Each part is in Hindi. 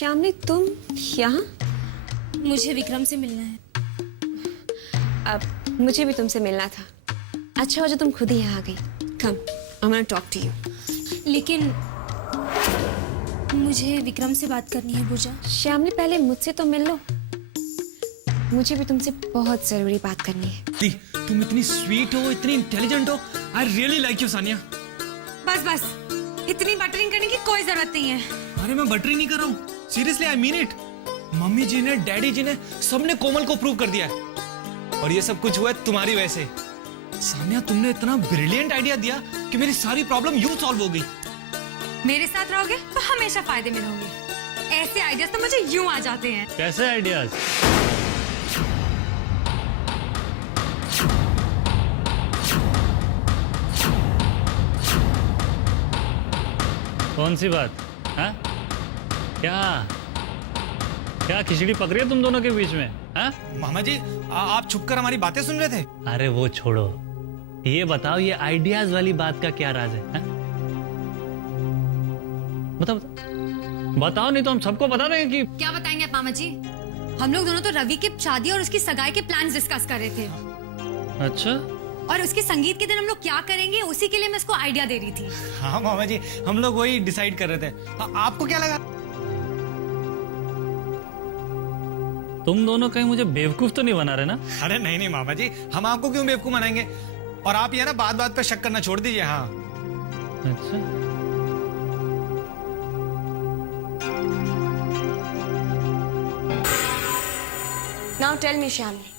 श्यामली तुम यहाँ? मुझे विक्रम से मिलना है। अब मुझे भी तुमसे मिलना था। अच्छा हो जो तुम खुद ही यहाँ आ गई। Come, I want to talk to you. लेकिन मुझे विक्रम से बात करनी है पूजा। श्यामली पहले मुझसे तो मिल लो। मुझे भी तुमसे बहुत जरूरी बात करनी है। दी, तुम इतनी स्वीट हो, इतनी इंटेलिजेंट हो। I really like you Sania. बस बस, इतनी बटरिंग करने की कोई जरूरत नहीं है। अरे मैं बटरिंग नहीं कर रहा हूँ, seriously I mean it. Mummy ji ने, डैडी जी ने, सबने कोमल को प्रूव कर दिया है और ये सब कुछ हुआ है तुम्हारी वजह से। सानिया, तुमने इतना ब्रिलियंट आइडिया दिया कि मेरी सारी प्रॉब्लम यूं सॉल्व हो गई। मेरे साथ रहोगे तो हमेशा फायदे में रहोगे। ऐसे आइडियाज तो मुझे यूं आ जाते हैं। कैसे आइडियाज? कौन सी बात? हाँ? क्या क्या खिचड़ी पक रही है तुम दोनों के बीच में? हाँ? मामा जी, आप छुपकर हमारी बातें सुन रहे थे? अरे वो छोड़ो, ये बताओ, ये आइडियाज वाली बात का क्या राज है? हाँ? बताओ बताओ बताओ, नहीं तो हम सबको बता देंगे कि। क्या बताएंगे आप मामा जी? हम लोग दोनों तो रवि की शादी और उसकी सगाई के प्लान्स डिस्कस कर रहे थे। अच्छा, और उसके संगीत के दिन हम लोग क्या करेंगे उसी के लिए मैं उसको आइडिया दे रही थी। हाँ मामा जी, हम लोग वही डिसाइड कर रहे थे। आपको क्या लगा? तुम दोनों कहीं मुझे बेवकूफ तो नहीं बना रहे ना? अरे नहीं नहीं मामा जी, हम आपको क्यों बेवकूफ बनाएंगे। और आप ये ना बात बात पे शक करना छोड़ दीजिए। हाँ अच्छा, नाउ टेल मी श्यामली,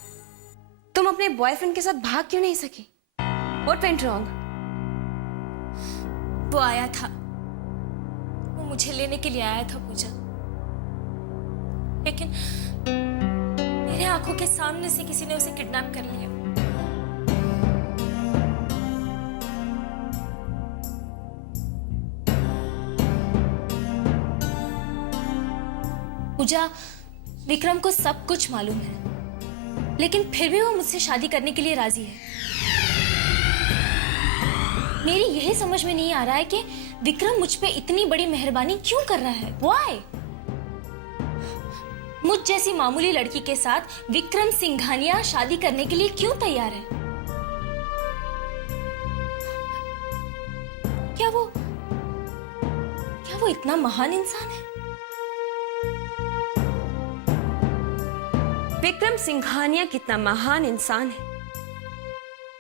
तुम अपने बॉयफ्रेंड के साथ भाग क्यों नहीं सकी? What went wrong? वो आया था, वो मुझे लेने के लिए आया था पूजा, लेकिन मेरे आंखों के सामने से किसी ने उसे किडनैप कर लिया। पूजा, विक्रम को सब कुछ मालूम है, लेकिन फिर भी वो मुझसे शादी करने के लिए राजी है। मेरी यही समझ में नहीं आ रहा है कि विक्रम मुझ पे इतनी बड़ी मेहरबानी क्यों कर रहा है। Why? मुझ जैसी मामूली लड़की के साथ विक्रम सिंघानिया शादी करने के लिए क्यों तैयार है? क्या वो इतना महान इंसान है? विक्रम सिंघानिया कितना महान इंसान है,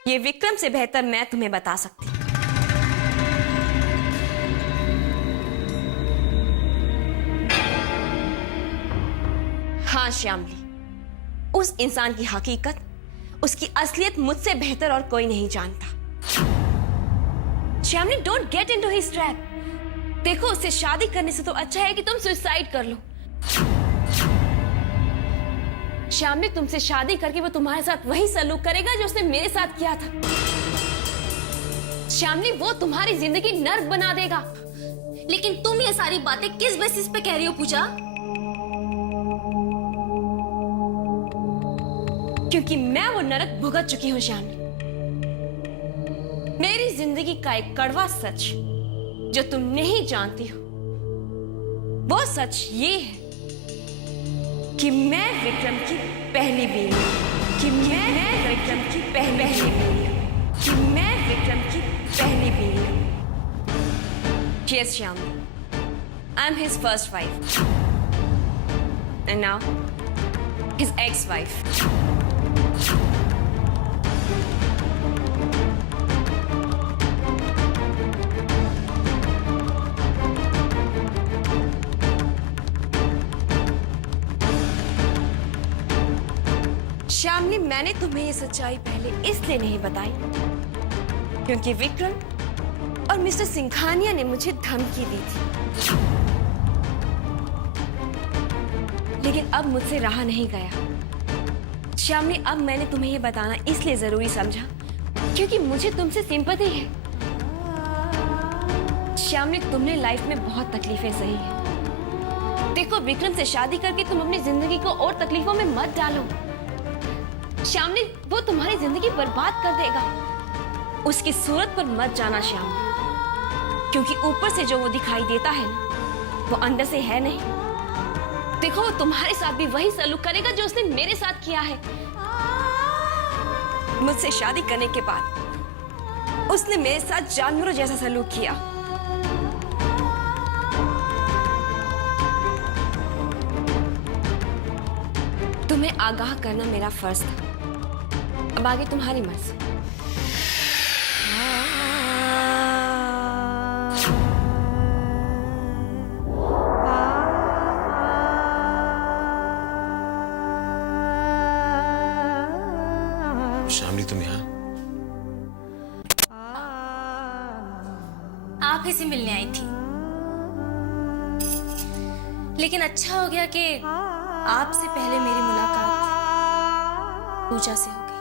ये विक्रम से बेहतर मैं तुम्हें बता सकती हूँ। हाँ श्यामली, उस इंसान की हकीकत, उसकी असलियत मुझसे बेहतर और कोई नहीं जानता। Shyamali, don't get into his trap. देखो, उससे शादी करने से तो अच्छा है कि तुम सुसाइड कर लो। श्यामली, तुमसे शादी करके वो तुम्हारे साथ वही सलूक करेगा जो उसने मेरे साथ किया था। श्यामली, वो तुम्हारी जिंदगी नर्क बना देगा। लेकिन तुम ये सारी बातें किस बेसिस पे कह रही हो पूजा? क्योंकि मैं वो नरक भुगत चुकी हूं श्यामली। मेरी जिंदगी का एक कड़वा सच जो तुम नहीं जानती हो, वो सच ये है कि मैं विक्रम की पहली बीवी हूं। कि मैं विक्रम की पहली बीवी हूं। कि मैं विक्रम की पहली बीवी हूं। Yes, Shyamli, I'm his first wife, and now his ex-wife. श्यामली, मैंने तुम्हें ये सच्चाई पहले इसलिए नहीं बताई क्योंकि विक्रम और मिस्टर सिंघानिया ने मुझे धमकी दी थी। लेकिन अब मुझसे रहा नहीं गया। श्यामली, अब मैंने तुम्हें ये बताना इसलिए जरूरी समझा क्योंकि मुझे तुमसे सिंपैथी है। श्यामली, तुमने लाइफ में बहुत तकलीफें सही है। देखो, विक्रम से शादी करके तुम अपनी जिंदगी को और तकलीफों में मत डालो। श्यामली, वो तुम्हारी जिंदगी बर्बाद कर देगा। उसकी सूरत पर मत जाना श्यामली, क्योंकि ऊपर से जो वो दिखाई देता है ना, वो अंदर से है नहीं। देखो, वो तुम्हारे साथ भी वही सलूक करेगा जो उसने मेरे साथ किया है। मुझसे शादी करने के बाद उसने मेरे साथ जानवरों जैसा सलूक किया। तुम्हें आगाह करना मेरा फर्ज था। अब आगे तुम्हारी मर्जी। शामली, तुम यहाँ? आप ही से मिलने आई थी, लेकिन अच्छा हो गया कि आपसे पहले मेरी मुलाकात पूजा से हो गई।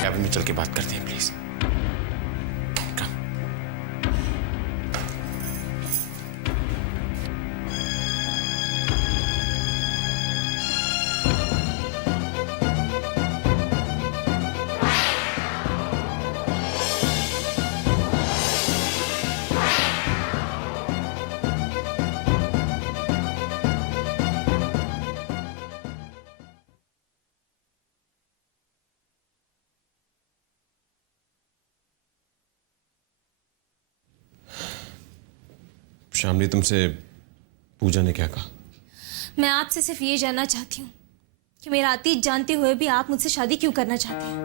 कैबिन में चल के बात करते हैं, प्लीज। शामली, तुमसे पूजा ने क्या कहा? मैं आपसे सिर्फ ये जानना चाहती हूँ कि मेरा अतीत जानते हुए भी आप मुझसे शादी क्यों करना चाहते हैं?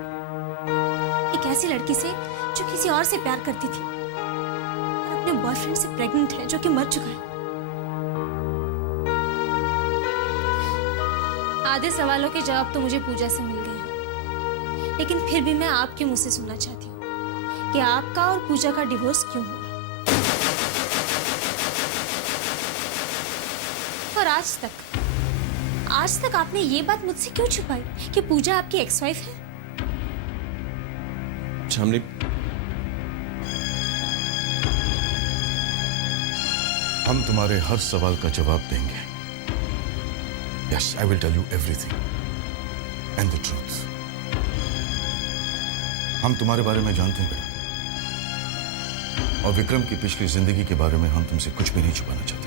एक ऐसी लड़की से जो किसी और से प्यार करती थी और अपने बॉयफ्रेंड से प्रेग्नेंट है, जो कि मर चुका है। आधे सवालों के जवाब तो मुझे पूजा से मिल गए हैं, लेकिन फिर भी मैं आपके मुंह से सुनना चाहती हूँ कि आपका और पूजा का डिवोर्स क्यों हुआ। और आज तक आपने ये बात मुझसे क्यों छुपाई कि पूजा आपकी एक्स वाइफ है? शामली, हम तुम्हारे हर सवाल का जवाब देंगे। Yes, I will tell you everything and the truth. हम तुम्हारे बारे में जानते हैं बेटा, और विक्रम की पिछली जिंदगी के बारे में हम तुमसे कुछ भी नहीं छुपाना चाहते।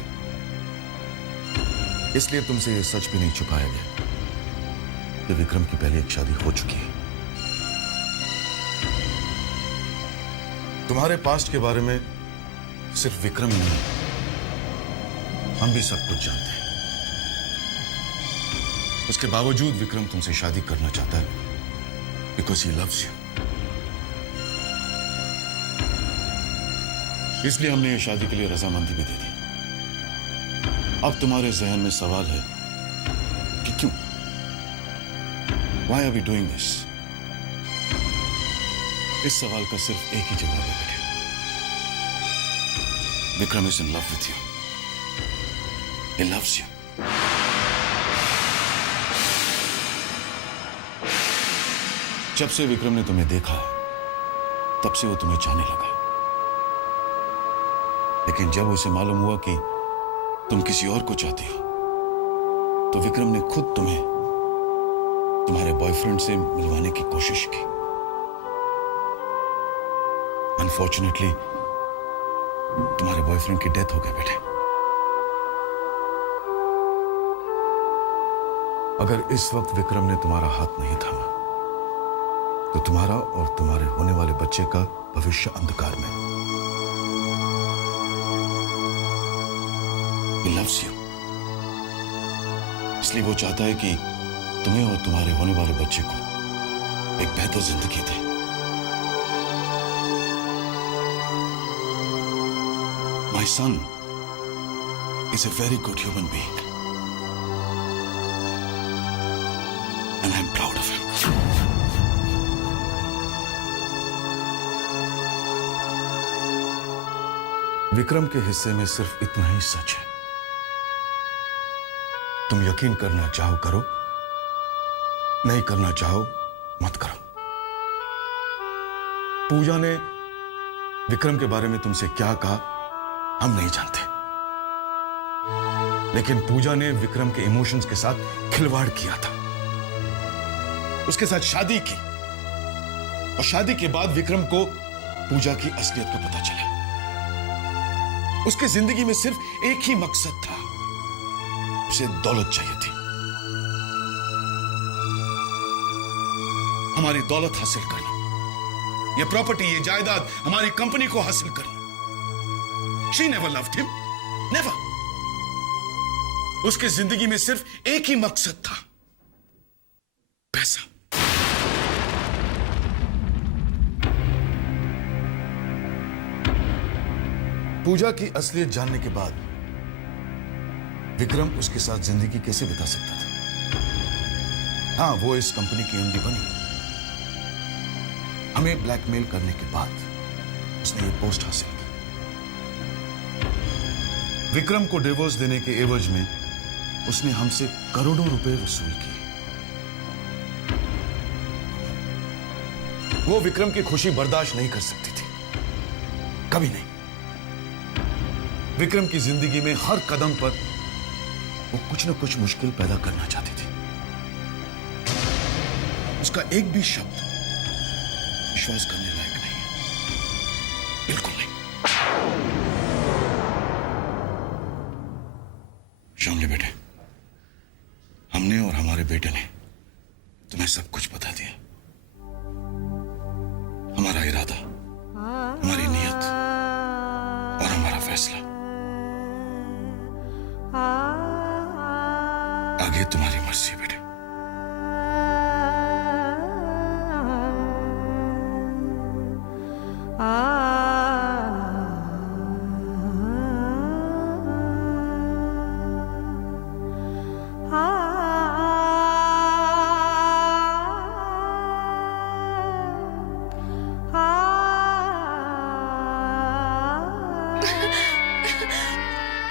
इसलिए तुमसे यह सच भी नहीं छुपाया गया कि विक्रम की पहले एक शादी हो चुकी है। तुम्हारे पास्ट के बारे में सिर्फ विक्रम ही नहीं, हम भी सब कुछ जानते हैं। उसके बावजूद विक्रम तुमसे शादी करना चाहता है बिकॉज ही लव्स यू। इसलिए हमने ये शादी के लिए रजामंदी भी दे दी। अब तुम्हारे जहन में सवाल है कि क्यों? Why are we doing this? इस सवाल का सिर्फ एक ही जवाब है बेटे। Vikram is in love with you. He loves you. जब से विक्रम ने तुम्हें देखा है, तब से वो तुम्हें चाहने लगा। लेकिन जब उसे मालूम हुआ कि तुम किसी और को चाहती हो, तो विक्रम ने खुद तुम्हें तुम्हारे बॉयफ्रेंड से मिलवाने की कोशिश की। अनफॉर्चुनेटली तुम्हारे बॉयफ्रेंड की डेथ हो गई बेटे। अगर इस वक्त विक्रम ने तुम्हारा हाथ नहीं थामा, तो तुम्हारा और तुम्हारे होने वाले बच्चे का भविष्य अंधकार में। He loves you. इसलिए वो चाहता है कि तुम्हें और तुम्हारे होने वाले बच्चे को एक बेहतर जिंदगी दे। My son is a very good human being, and I'm proud of him. Vikram के हिस्से में सिर्फ इतना ही सच है। तुम यकीन करना चाहो करो, नहीं करना चाहो मत करो। पूजा ने विक्रम के बारे में तुमसे क्या कहा हम नहीं जानते, लेकिन पूजा ने विक्रम के इमोशंस के साथ खिलवाड़ किया था, उसके साथ शादी की, और शादी के बाद विक्रम को पूजा की असलियत का पता चला। उसकी जिंदगी में सिर्फ एक ही मकसद था, उसे दौलत चाहिए थी। हमारी दौलत हासिल करना, ये प्रॉपर्टी, ये जायदाद, हमारी कंपनी को हासिल करना। She never loved him, never. उसकी जिंदगी में सिर्फ एक ही मकसद था, पैसा। पूजा की असलियत जानने के बाद विक्रम उसके साथ जिंदगी कैसे बिता सकता था? हाँ, वो इस कंपनी की एमडी बनी। हमें ब्लैकमेल करने के बाद उसने ये पोस्ट हासिल की। विक्रम को डिवोर्स देने के एवज में उसने हमसे करोड़ों रुपए वसूल किए। वो विक्रम की खुशी बर्दाश्त नहीं कर सकती थी, कभी नहीं। विक्रम की जिंदगी में हर कदम पर वो कुछ न कुछ मुश्किल पैदा करना चाहती थी। उसका एक भी शब्द विश्वास करने लायक नहीं है, बिल्कुल नहीं। श्यामली बेटे, हमने और हमारे बेटे ने तुम्हें सब कुछ बता दिया। हमारा इरादा, हमारी नीयत और हमारा फैसला। आगे तुम्हारी मर्जी बेटे।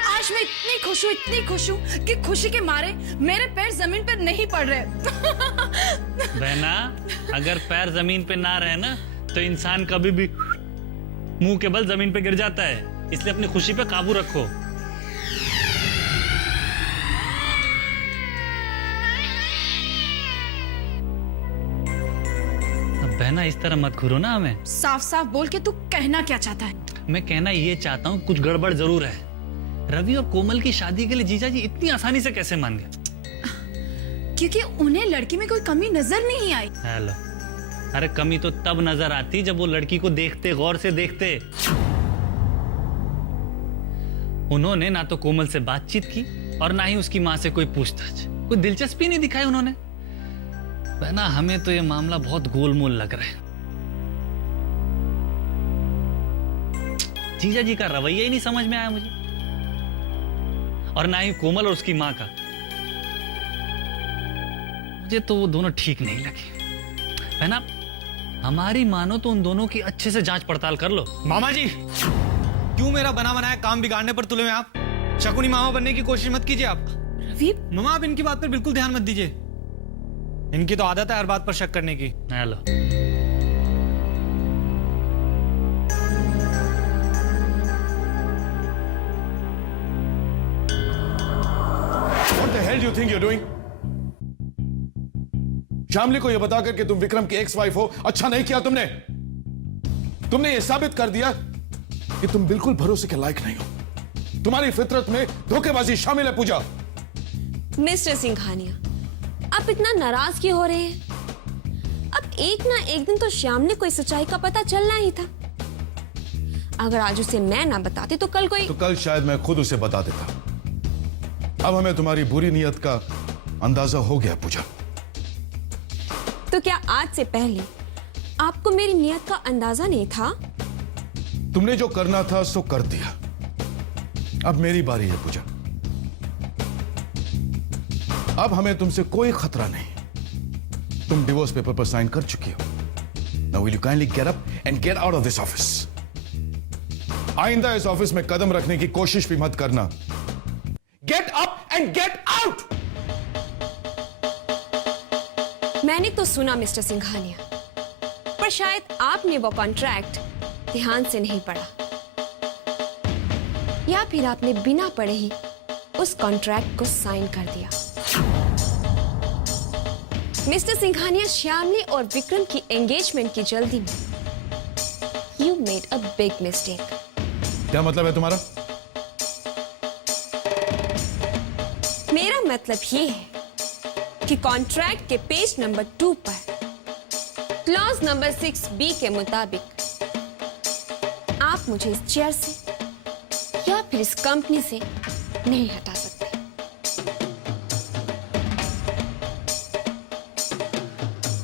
आज मैं इतनी खुश हूँ कि खुशी के मारे मेरे पैर जमीन पर नहीं पड़ रहे। बहना, अगर पैर जमीन पे ना रहे ना तो इंसान कभी भी मुंह के बल जमीन पे गिर जाता है। इसलिए अपनी खुशी पे काबू रखो। अब बहना, इस तरह मत घूरो ना हमें। साफ साफ बोल के तू कहना क्या चाहता है? मैं कहना ये चाहता हूँ, कुछ गड़बड़ जरूर है। रवि और कोमल की शादी के लिए जीजा जी इतनी आसानी से कैसे मान गए? क्योंकि उन्हें लड़की में कोई कमी नजर नहीं आई। हेलो, अरे कमी तो तब नजर आती जब वो लड़की को देखते, गौर से देखते। उन्होंने ना तो कोमल से बातचीत की और ना ही उसकी माँ से कोई पूछताछ, कोई दिलचस्पी नहीं दिखाई उन्होंने। बहना, हमें तो ये मामला बहुत गोलमोल लग रहा है। जीजा जी का रवैया ही नहीं समझ में आया मुझे, और ना ही कोमल और उसकी मां का। मुझे तो वो दोनों ठीक नहीं लगे। है ना, हमारी मानो तो उन दोनों की अच्छे से जांच पड़ताल कर लो। मामा जी, क्यों मेरा बना बनाया काम बिगाड़ने पर तुले में आप? शकुनी मामा बनने की कोशिश मत कीजिए आप। रवि, मामा, आप इनकी बात पर बिल्कुल ध्यान मत दीजिए। इनकी तो आदत है हर बात पर शक करने की। Hello, What the hell do you think you're doing? श्यामली को यह बताकर कि तुम विक्रम की एक्स वाइफ हो, अच्छा नहीं किया तुमने। तुमने यह साबित कर दिया कि तुम बिल्कुल भरोसे के लायक नहीं हो। तुम्हारी फितरत में धोखेबाजी शामिल है। पूजा, मिस्टर सिंघानिया, आप इतना नाराज क्यों हो रहे हैं? अब एक ना एक दिन तो श्यामली को इस सच्चाई का पता चलना ही था। अगर आज उसे मैं ना बताती तो कल कोई। तो कल शायद मैं खुद उसे बता देता। अब हमें तुम्हारी बुरी नीयत का अंदाजा हो गया पूजा। तो क्या आज से पहले आपको मेरी नीयत का अंदाजा नहीं था? तुमने जो करना था सो कर दिया। अब मेरी बारी है पूजा। अब हमें तुमसे कोई खतरा नहीं। तुम डिवोर्स पेपर पर साइन कर चुकी हो। Now will you kindly get up and get out of this office. आइंदा इस ऑफिस में कदम रखने की कोशिश भी मत करना। Get up and get out. मैंने तो सुना मिस्टर सिंघानिया, पर शायद आपने वो कॉन्ट्रैक्ट ध्यान से नहीं पढ़ा, या फिर आपने बिना पढ़े ही उस कॉन्ट्रैक्ट को साइन कर दिया। मिस्टर सिंघानिया, श्यामली और विक्रम की एंगेजमेंट की जल्दी में you made a big mistake. क्या मतलब है तुम्हारा? मेरा मतलब ये है कि कॉन्ट्रैक्ट के पेज नंबर 2 पर क्लॉज नंबर 6B के मुताबिक आप मुझे इस चेयर से या फिर इस कंपनी से नहीं हटा सकते।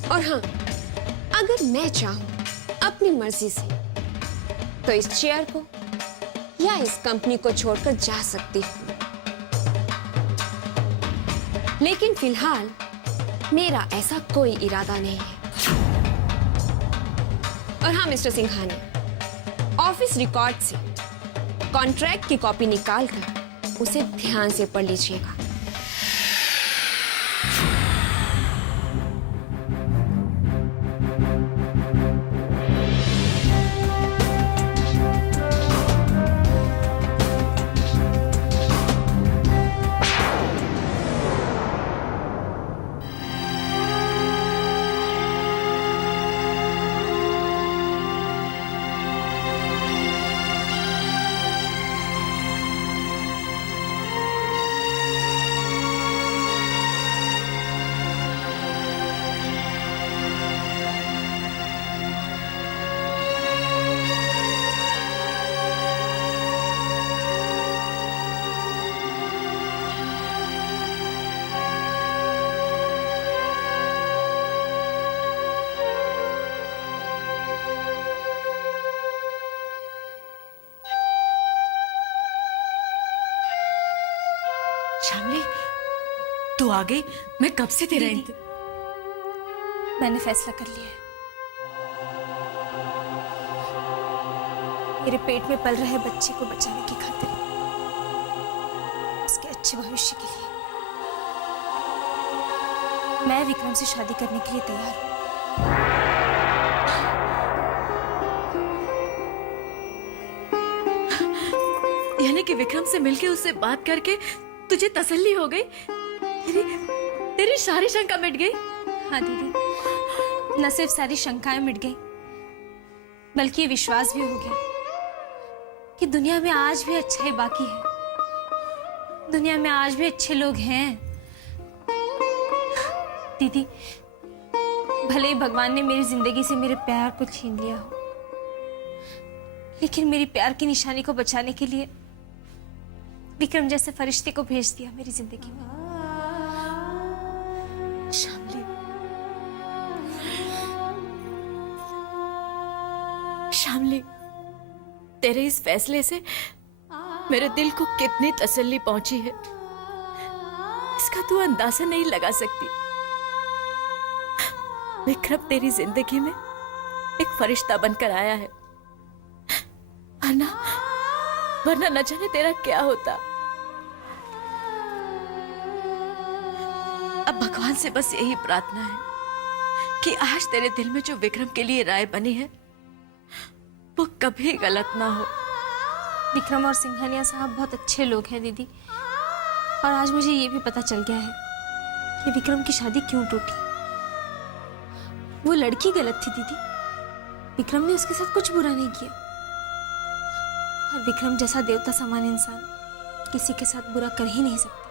और हाँ, अगर मैं चाहूं अपनी मर्जी से तो इस चेयर को या इस कंपनी को छोड़कर जा सकती हूं, लेकिन फिलहाल मेरा ऐसा कोई इरादा नहीं है। और हाँ मिस्टर सिंघानिया, ऑफिस रिकॉर्ड से कॉन्ट्रैक्ट की कॉपी निकालकर उसे ध्यान से पढ़ लीजिएगा। श्यामली, तू आ गई। मैं कब से तेरा दीदी, मैंने फैसला कर लिया है। मेरे पेट में पल रहे बच्चे को बचाने की खातिर, उसके अच्छे भविष्य के लिए मैं विक्रम से शादी करने के लिए तैयार हूं। यानी कि विक्रम से मिलके उससे बात करके तुझे तसल्ली हो गई? तेरी सारी शंका मिट गई? हाँ दीदी, न सिर्फ सारी शंकाएं मिट गई, बल्कि ये विश्वास भी हो गया कि दुनिया में आज भी अच्छाई बाकी है, दुनिया में आज भी अच्छे लोग हैं। दीदी, भले ही भगवान ने मेरी जिंदगी से मेरे प्यार को छीन लिया हो, लेकिन मेरी प्यार की निशानी को बचाने के लिए विक्रम जैसे फरिश्ते को भेज दिया मेरी जिंदगी में। श्यामली, श्यामली, तेरे इस फैसले से मेरे दिल को कितनी तसल्ली पहुंची है, इसका तू अंदाजा नहीं लगा सकती। विक्रम तेरी जिंदगी में एक फरिश्ता बनकर आया है, वरना न जाने तेरा क्या होता। अब भगवान से बस यही प्रार्थना है कि आज तेरे दिल में जो विक्रम के लिए राय बनी है वो कभी गलत ना हो। विक्रम और सिंघानिया साहब बहुत अच्छे लोग हैं दीदी, और आज मुझे ये भी पता चल गया है कि विक्रम की शादी क्यों टूटी। वो लड़की गलत थी दीदी, विक्रम ने उसके साथ कुछ बुरा नहीं किया, और विक्रम जैसा देवता समान इंसान किसी के साथ बुरा कर ही नहीं सकता।